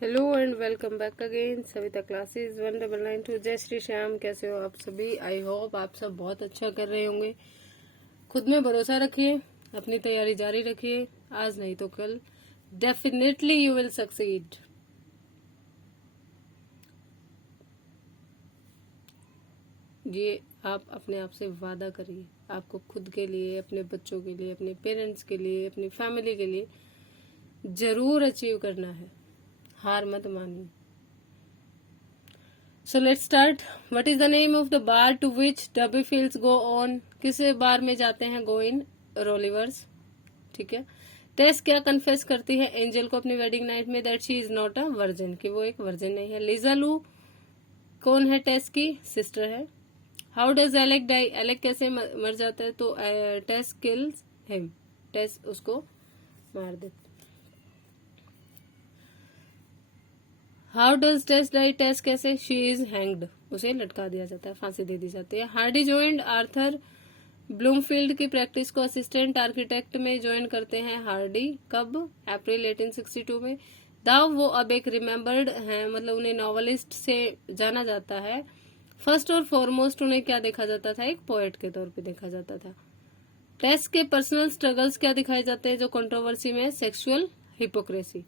Hello and welcome back again Savita classes 1992। जय श्री श्याम। कैसे हो आप सभी? आई होप आप सब बहुत अच्छा कर रहे होंगे। खुद में भरोसा रखिए, अपनी तैयारी जारी रखिए। आज नहीं तो कल डेफिनेटली यू विल सक्सीड। ये आप अपने आप से वादा करिए। आपको खुद के लिए, अपने बच्चों के लिए, अपने पेरेंट्स के लिए, अपनी फैमिली के लिए जरूर अचीव करना है। हार मत मानिए। So let's start. What is the name of the bar to which Derby Fields go on? किस बार में जाते हैं? Go in Rollivers. ठीक है। टेस क्या कन्फेस करती है एंजल को अपनी वेडिंग नाइट में? That she is not a virgin, कि वो एक वर्जिन नहीं है। लिजा लू कौन है? टेस की सिस्टर है। How does Alec die? Alec कैसे मर जाता है? तो टेस किल्स हिम, टेस उसको मार देती। How does Tess die? Tess कैसे? शी इज हैंग्ड, उसे लटका दिया जाता है, फांसी दे दी जाती है। हार्डी ज्वाइंड आर्थर ब्लूमफील्ड की प्रैक्टिस को असिस्टेंट आर्किटेक्ट में ज्वाइन करते हैं। हार्डी कब? अप्रैल 1862 में। दाव वो अब एक रिमेम्बर्ड हैं, मतलब उन्हें नॉवलिस्ट से जाना जाता है। फर्स्ट और फॉरमोस्ट उन्हें क्या देखा जाता था? एक पोएट के तौर पे देखा जाता था। टेस के पर्सनल स्ट्रगल्स क्या दिखाए जाते हैं जो कंट्रोवर्सी में? Sexual hypocrisy.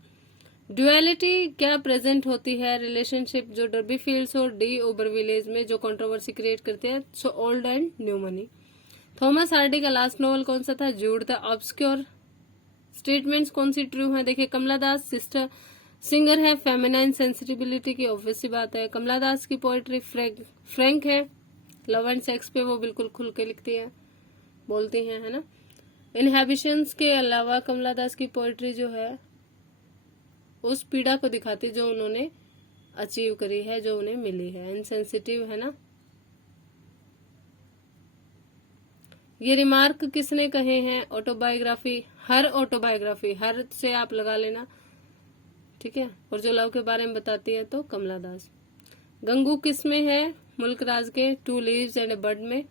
ड्युअलिटी क्या प्रेजेंट होती है? रिलेशनशिप जो डर्बी फील्ड्स और डी ओबरविलेज में जो कंट्रोवर्सी क्रिएट करते हैं। So old and new money. Thomas Hardy का लास्ट नॉवल कौन सा था? Jude the obscure. स्टेटमेंट्स कौन सी ट्रू है? देखिए, कमला दास सिस्टर सिंगर है, फेमिनाइन सेंसिटिविलिटी की ऑब्वियस सी बात है। कमला दास की पोएट्री फ्रैंक है, लव एंड सेक्स पे वो बिल्कुल खुल के लिखती है, बोलती है ना। इनहेबिशंस के अलावा कमला दास की पोएट्री जो है उस पीड़ा को दिखाती जो उन्होंने अचीव करी है, जो उन्हें मिली है। इनसेंसिटिव है ना। ये रिमार्क किसने कहे हैं? ऑटोबायोग्राफी, हर से आप लगा लेना, ठीक है। और जो लव के बारे में बताती है तो कमला दास। गंगू किस में है? मुल्क राज के two leaves and a bird में।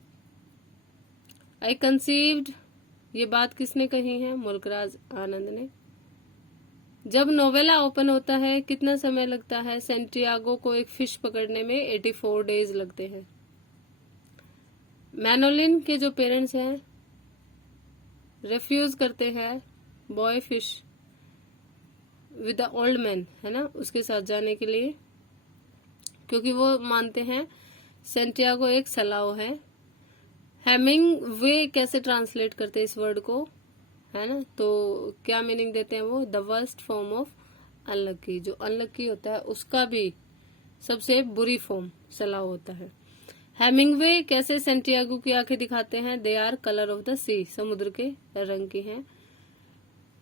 आई कंसीव्ड, ये बात किसने कही है? मुल्क राज आनंद ने। जब नोवेला ओपन होता है कितना समय लगता है? सेंटियागो को एक फिश पकड़ने में 84 डेज लगते हैं। मैनोलिन के जो पेरेंट्स हैं रिफ्यूज करते हैं boy fish with the old man, है ना, उसके साथ जाने के लिए, क्योंकि वो मानते हैं सेंटियागो एक सलाव है। हेमिंग वे कैसे ट्रांसलेट करते हैं इस वर्ड को, है ना? तो क्या मीनिंग देते हैं वो? The worst form of unlucky. जो अनलकी होता है उसका भी सबसे बुरी फॉर्म सलाह होता है। हेमिंगवे कैसे सेंटियागो की आंखें दिखाते हैं? They are colour of the sea, समुद्र के रंग की हैं।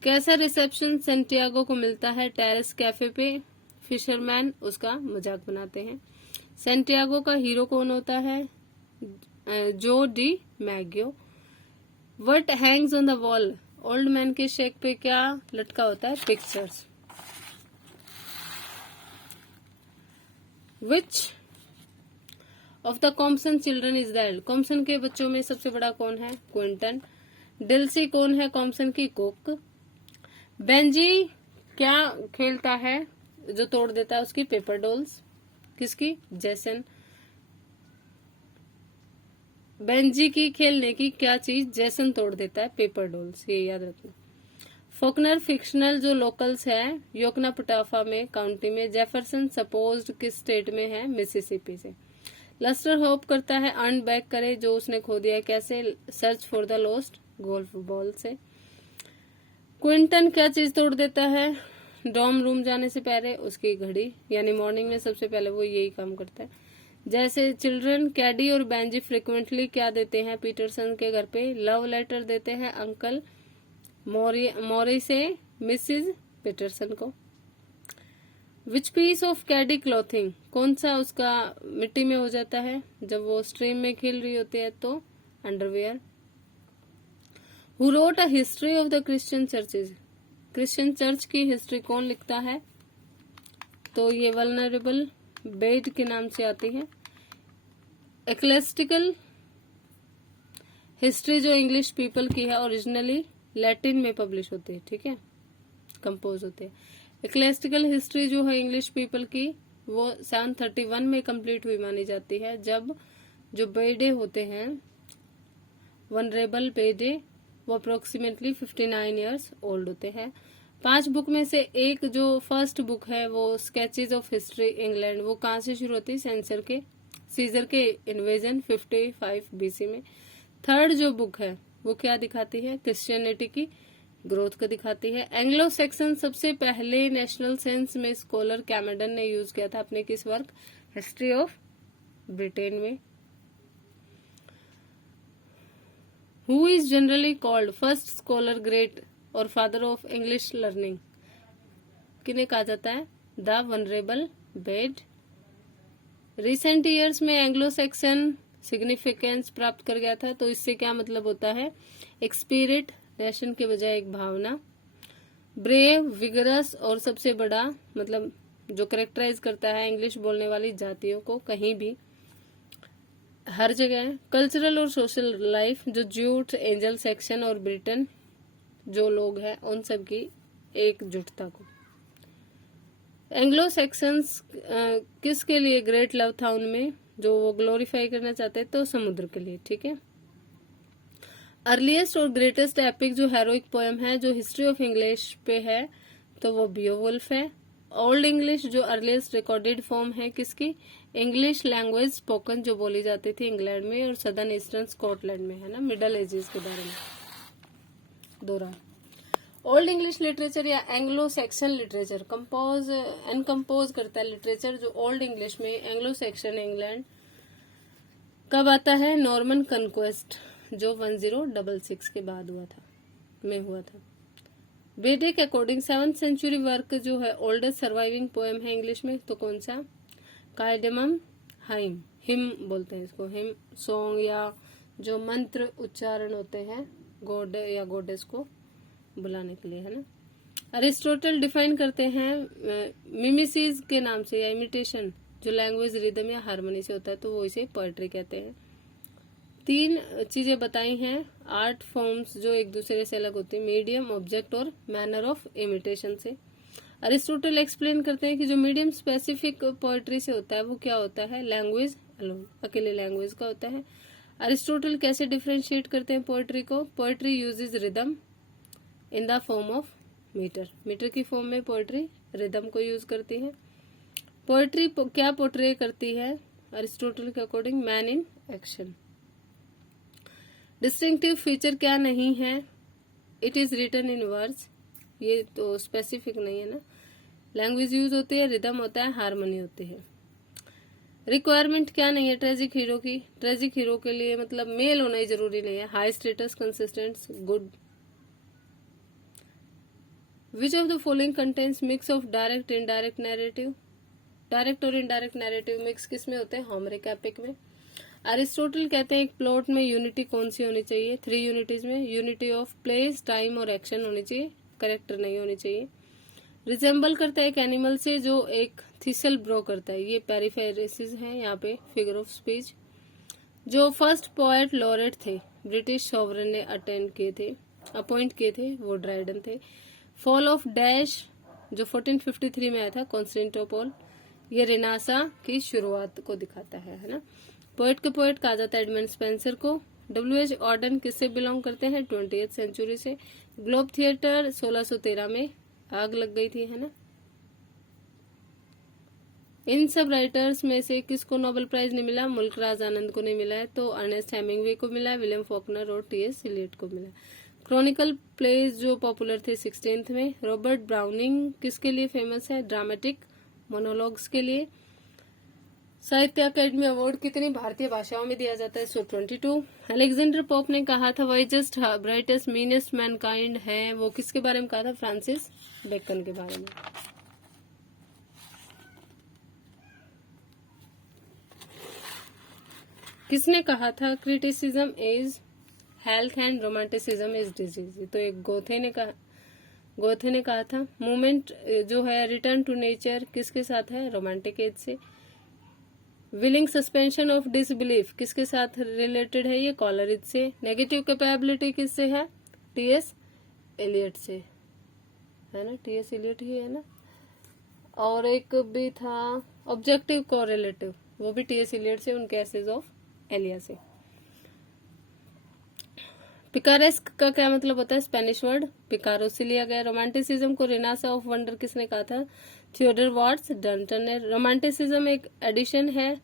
कैसा रिसेप्शन सेंटियागो को मिलता है? टेरेस कैफे पे फिशरमैन उसका मजाक बनाते हैं। सेंटियागो का हीरो कौन होता है? जो डी मैग्यो। What hangs on the wall? Old man के शेक पे क्या लटका होता है? Pictures. Which of the Compson children is the eldest? Compson के बच्चों में सबसे बड़ा कौन है? क्विंटन। डिल्सी कौन है कॉम्पसन की? कुक। बेंजी क्या खेलता है जो तोड़ देता है उसकी? Paper dolls. किसकी? जेसन। बेंजी की खेलने की क्या चीज जेसन तोड़ देता है? पेपर डॉल्स, ये याद रखना। फोकनर फिक्शनल जो लोकल्स है योकना पुटाफा में काउंटी में। जेफरसन सपोज्ड किस स्टेट में है? मिसिसिपी से। लस्टर होप करता है अर्न बैक करे जो उसने खो दिया, कैसे? Search for the lost golf ball से। क्विंटन क्या चीज तोड़ देता है डॉर्म रूम जाने से पहले? उसकी घड़ी, यानी मॉर्निंग में सबसे पहले वो यही काम करता है। जैसे चिल्ड्रन कैडी और बेंजी फ्रिक्वेंटली क्या देते हैं पीटरसन के घर पे? लव लेटर देते हैं अंकल मॉरी से मिसिज पीटरसन को। विच पीस ऑफ कैडी क्लॉथिंग, कौन सा उसका मिट्टी में हो जाता है जब वो स्ट्रीम में खेल रही होती है? तो underwear. Who wrote a history of the Christian churches? Christian church की हिस्ट्री कौन लिखता है? तो ये वल्नरेबल बेड के नाम से आती है। एक्लेस्टिकल हिस्ट्री जो इंग्लिश पीपल की है ओरिजिनली लैटिन में पब्लिश होती है, ठीक है, कंपोज होते हैं। इक्लेस्टिकल हिस्ट्री जो है इंग्लिश पीपल की वो 731 में कंप्लीट हुई मानी जाती है, जब जो बेडे होते हैं वनरेबल बेडे वो अप्रोक्सीमेटली 59 ईयर्स ओल्ड होते हैं। 5 बुक में से एक जो फर्स्ट बुक है वो स्केचेज ऑफ हिस्ट्री इंग्लैंड, वो कहाँ से शुरू होती है? सीजर के इन्वेजन 55 बीसी में। थर्ड जो बुक है वो क्या दिखाती है? क्रिश्चियनिटी की ग्रोथ को दिखाती है। एंग्लो सेक्सन सबसे पहले नेशनल सेंस में स्कॉलर कैमेडन ने यूज किया था अपने किस वर्क? हिस्ट्री ऑफ ब्रिटेन में। Who is generally called first scholar great और फादर ऑफ इंग्लिश लर्निंग? किन्हें कहा जाता है? The vulnerable bed. Recent years में एंग्लो सेक्सन सिग्निफिकेंस प्राप्त कर गया था, तो इससे क्या मतलब होता है? एक स्पिरिट, नेशन के बजाय एक भावना। ब्रेव, विगरस और सबसे बड़ा मतलब जो करेक्टराइज करता है इंग्लिश बोलने वाली जातियों को कहीं भी, हर जगह। कल्चरल और सोशल लाइफ, जो जूट, एंजल सेक्शन और ब्रिटेन जो लोग हैं उन सब की एकजुटता को। एंग्लो सेक्शंस किसके लिए ग्रेट लव था उनमें, जो वो ग्लोरीफाई करना चाहते हैं? तो समुद्र के लिए, ठीक है। अर्लीस्ट और ग्रेटेस्ट एपिक जो हेरोइक पोएम है जो हिस्ट्री ऑफ इंग्लिश पे है तो वो बियोवुल्फ है। ओल्ड इंग्लिश जो अर्लीस्ट रिकॉर्डेड फॉर्म है किसकी? इंग्लिश लैंग्वेज स्पोकन जो बोली जाती थी इंग्लैंड में और सदर्न ईस्टर्न स्कॉटलैंड में, है ना, मिडल एजेस के बारे में। दोहरा ओल्ड इंग्लिश लिटरेचर या एंग्लो सेक्शन लिटरेचर कंपोज अनकम्पोज करता है लिटरेचर जो ओल्ड इंग्लिश में एंग्लो सेक्शन इंग्लैंड कब आता है? नॉर्मन कन्क्वेस्ट जो 1066 के बाद हुआ था। बेडे के अकॉर्डिंग 7th सेंचुरी वर्क जो है ओल्डेस्ट सर्वाइविंग पोएम है इंग्लिश में, तो कौन सा? कार्डेमम हाइम, हिम बोलते हैं इसको, हिम सॉन्ग या जो मंत्र उच्चारण होते हैं गॉड या गॉडेस को बुलाने के लिए, है ना। अरिस्टोटल डिफाइन करते हैं मिमिसीज के नाम से या इमिटेशन जो लैंग्वेज रिदम या हारमोनी से होता है, तो वो इसे पोएट्री कहते हैं। 3 चीजें बताई हैं आर्ट फॉर्म्स जो एक दूसरे से अलग होती है, मीडियम, ऑब्जेक्ट और मैनर ऑफ इमिटेशन से। अरिस्टोटल एक्सप्लेन करते हैं कि जो मीडियम स्पेसिफिक पोएट्री से होता है वो क्या होता है? लैंग्वेज अलोन, अकेले लैंग्वेज का होता है। अरिस्टोटल कैसे डिफरेंशिएट करते हैं पोएट्री को? Poetry uses rhythm in the form of metre, metre की फॉर्म में पोएट्री रिदम को यूज करती है। पोएट्री क्या पोर्ट्रे करती है अरिस्टोटल के according? Man in action. Distinctive feature क्या नहीं है? It is written in words, ये तो स्पेसिफिक नहीं है ना। लैंग्वेज यूज होती है, रिदम होता है, हारमोनी होती है। रिक्वायरमेंट क्या नहीं है ट्रेजिक हीरो की? ट्रेजिक हीरो के लिए मतलब मेल होना ही जरूरी नहीं है। High status, consistent, good. Which of the following contains mix of direct indirect narrative? Direct और इनडायरेक्ट नैरेटिव मिक्स किस में होते हैं? होमरिक एपिक में। अरिस्टोटल कहते हैं एक प्लॉट में यूनिटी कौन सी होनी चाहिए? 3 यूनिटीज में। यूनिटी ऑफ प्लेस, टाइम और एक्शन होनी चाहिए, करेक्टर नहीं होनी चाहिए। रिजेंबल करता है एक एनिमल से जो एक थीसल ब्रो करता है, ये पेरिफेरेसिस है यहाँ पे, फिगर ऑफ स्पीच। जो फर्स्ट पोएट लॉरेट थे ब्रिटिश सॉवरन ने अपॉइंट किए थे वो ड्राइडन थे। फॉल ऑफ डैश जो 1453 में आया था, कॉन्स्टेंटिनोपल, ये रेनासा की शुरुआत को दिखाता है ना। पोएट के पोएट कहा जाता है एडमंड स्पेंसर को। W.H. ऑर्डन किससे बिलोंग करते हैं? 20th सेंचुरी से। ग्लोब थिएटर 1613 में आग लग गई थी, है ना। इन सब राइटर्स में से किसको नोबेल प्राइज नहीं मिला? मुल्कराज आनंद को नहीं मिला है, तो अर्नेस्ट हेमिंगवे को मिला है, विलियम फॉकनर और T.S. इलियट को मिला। क्रॉनिकल प्लेज जो पॉपुलर थे 16th में। रॉबर्ट ब्राउनिंग किसके लिए फेमस है? ड्रामेटिक मोनोलॉग्स के लिए। साहित्य अकेडमी अवार्ड कितनी भारतीय भाषाओं में दिया जाता है? 122। अलेक्जेंडर पोप ने कहा था वाइजेस्ट ब्राइटेस्ट मीनेस्ट मैनकाइंड है, वो किसके बारे में कहा था? फ्रांसिस बेकन के बारे में। किसने कहा था criticism is health and romanticism is disease? तो एक गोथे ने कहा था। मूवमेंट जो है रिटर्न टू नेचर किसके साथ है? रोमांटिक एज से। विलिंग सस्पेंशन ऑफ डिसबिलीफ किसके साथ रिलेटेड है? ये कॉलरिज से। नेगेटिव कैपेबिलिटी किससे है? T.S. इलियट से, है ना। T.S. इलियट ही है ना। और एक भी था ऑब्जेक्टिव कोरिलेटिव, वो भी टी.एस. इलियट से, उनके एसेज ऑफ एलिया से। पिकारेस्क का क्या मतलब होता है? स्पेनिश वर्ड पिकारो से लिया गया। रोमांटिसिज्म को रिनासा ऑफ वंडर किसने कहा था? थियोडर वाट्स डंटन ने। रोमांटिसिज्म एक एडिशन है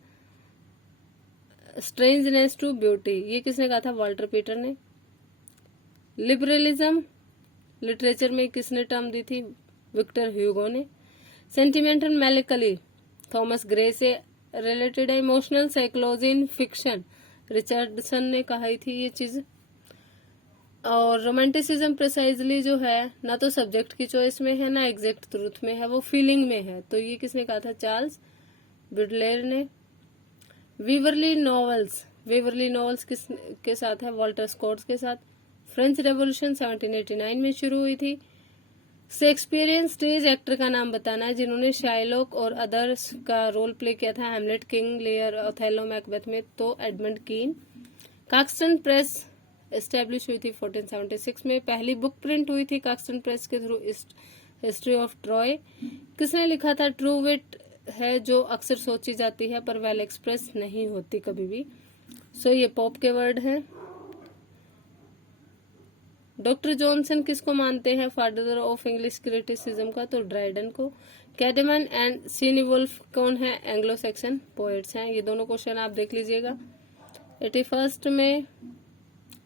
स्ट्रेंजनेस टू ब्यूटी, ये किसने कहा था? वॉल्टर पीटर ने। लिबरलिज्म लिटरेचर में किसने टर्म दी थी? विक्टर ह्यूगो ने। सेंटिमेंटल मेलिकली थॉमस ग्रे से रिलेटेड है। Emotional psychology in fiction Richardson ने कही थी ये चीज। और रोमांटिसिज्म प्रिसाइजली जो है ना तो सब्जेक्ट की चॉइस में है ना एग्जैक्ट ट्रूथ में है, वो फीलिंग में है, तो ये किसने कहा था? चार्ल्स बुडलेयर ने। वीवरली नॉवेल्स किस के साथ है? वॉल्टर स्कॉट के साथ। फ्रेंच रेवोल्यूशन 1789 में शुरू हुई थी। शेक्सपियरियन स्टेज एक्टर का नाम बताना है जिन्होंने शाइलॉक और अदर्स का रोल प्ले किया था Hamlet, King Lear, Othello, Macbeth में, तो एडमंड कीन। काक्सटन प्रेस एस्टेब्लिश हुई थी 1476 में। पहली बुक प्रिंट हुई थी काक्सटन प्रेस के थ्रू, हिस्ट्री ऑफ ट्रॉय। किसने लिखा था? ट्रू विट है जो अक्सर सोची जाती है पर वेल एक्सप्रेस नहीं होती कभी भी। सो ये पॉप के वर्ड है। डॉक्टर जॉनसन किसको मानते हैं फादर ऑफ इंग्लिश क्रिटिसिज्म का? तो ड्राइडन को। कैडेमन एंड सीनीवुल्फ कौन है? एंग्लो सेक्सन पोएट्स हैं। ये दोनों क्वेश्चन आप देख लीजिएगा। 81 में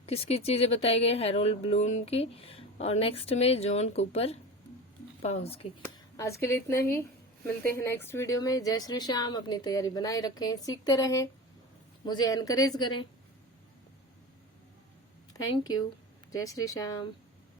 किसकी चीजें बताई गई? हैरोल्ड ब्लूम की। और नेक्स्ट में जॉन कूपर पाउस की। आज के लिए इतना ही, मिलते हैं नेक्स्ट वीडियो में। जय श्री श्याम। अपनी तैयारी बनाए रखें, सीखते रहें, मुझे एनकरेज करें। Thank you. जय श्री श्याम।